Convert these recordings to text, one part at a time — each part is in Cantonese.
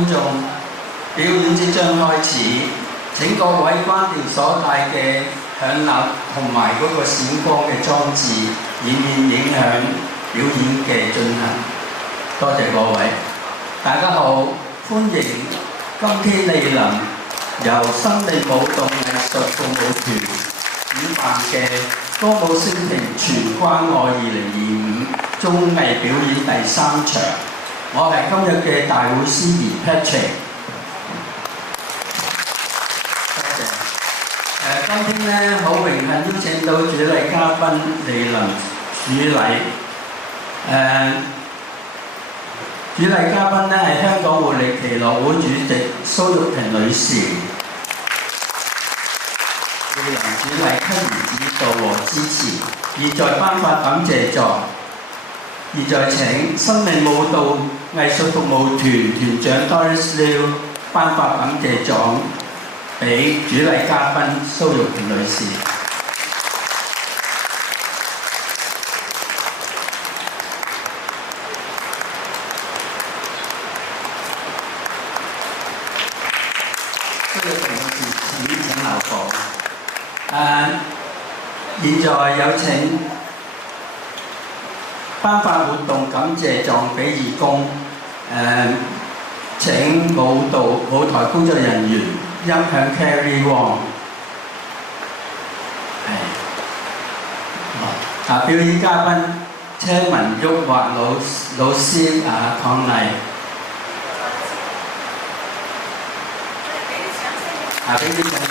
觀眾，表演即將開始。請各位關掉所帶嘅響蠟同埋嗰個閃光嘅裝置，以免影響表演嘅進行。多謝各位。大家好，歡迎今天蒞臨由生命舞動藝術服務團主辦嘅歌舞昇平全關愛2025綜藝表演第3場。我係今日嘅大會司儀 Patrick。多謝。今天咧好榮幸邀請到主禮嘉賓蒞臨主禮。主禮嘉賓咧係香港活力耆樂會主席蘇玉萍女士。蒞臨主禮給予指導和支持，現在頒發感謝狀。現在請生命舞蹈藝術服務團團長 Doris Liu 頒發感謝狀俾主禮嘉賓蘇玉萍女士。蘇玉萍女士，請留步。現在有請頒發活動感謝狀俾義工。請舞台工作人員音響 Carrie Wong。表演嘉賓車文旭華老師鄺麗。俾啲掌聲。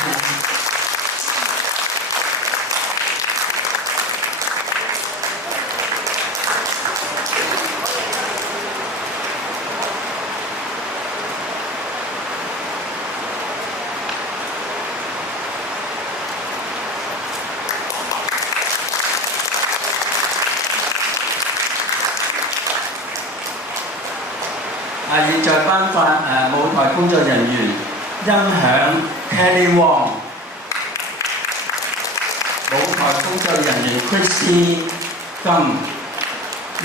現在頒發舞台工作人員音響 Kelly Wong， 舞台工作人員 Christy 金、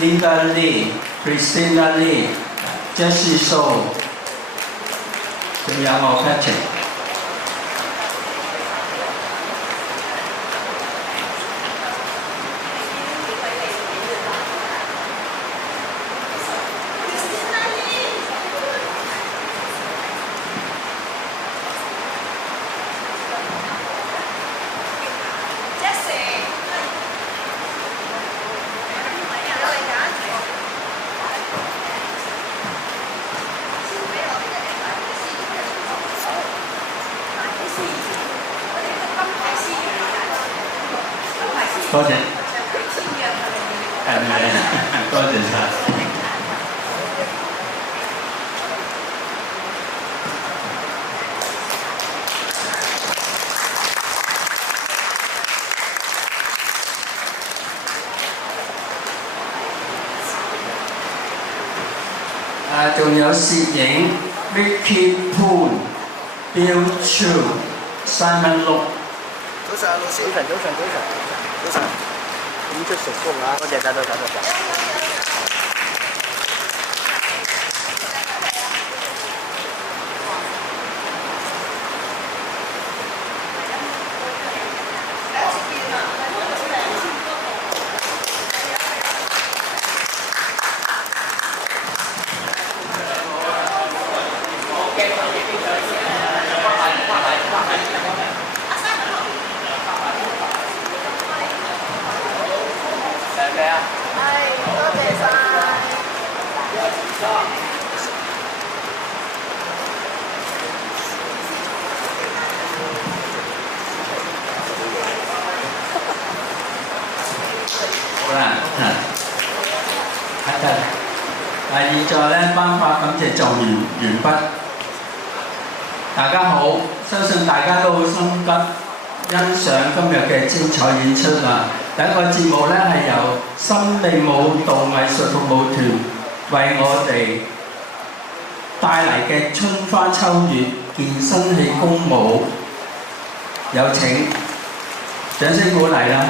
Linda Lee、Christina Lee、Jessie So， 仲有我 Patrick。多謝，多謝晒。仲有攝影 Vicky Poon、Bill Chu、Simon Look。早晨，老師。早晨，演出成功啊！多謝晒，多謝。現在咧頒發感謝狀完畢。大家好，相信大家都好心急欣賞今日嘅精彩演出啦。第一個節目咧係由生命舞蹈藝術服務團為我哋帶嚟嘅春花秋月健身氣功舞，有請掌聲鼓勵啦！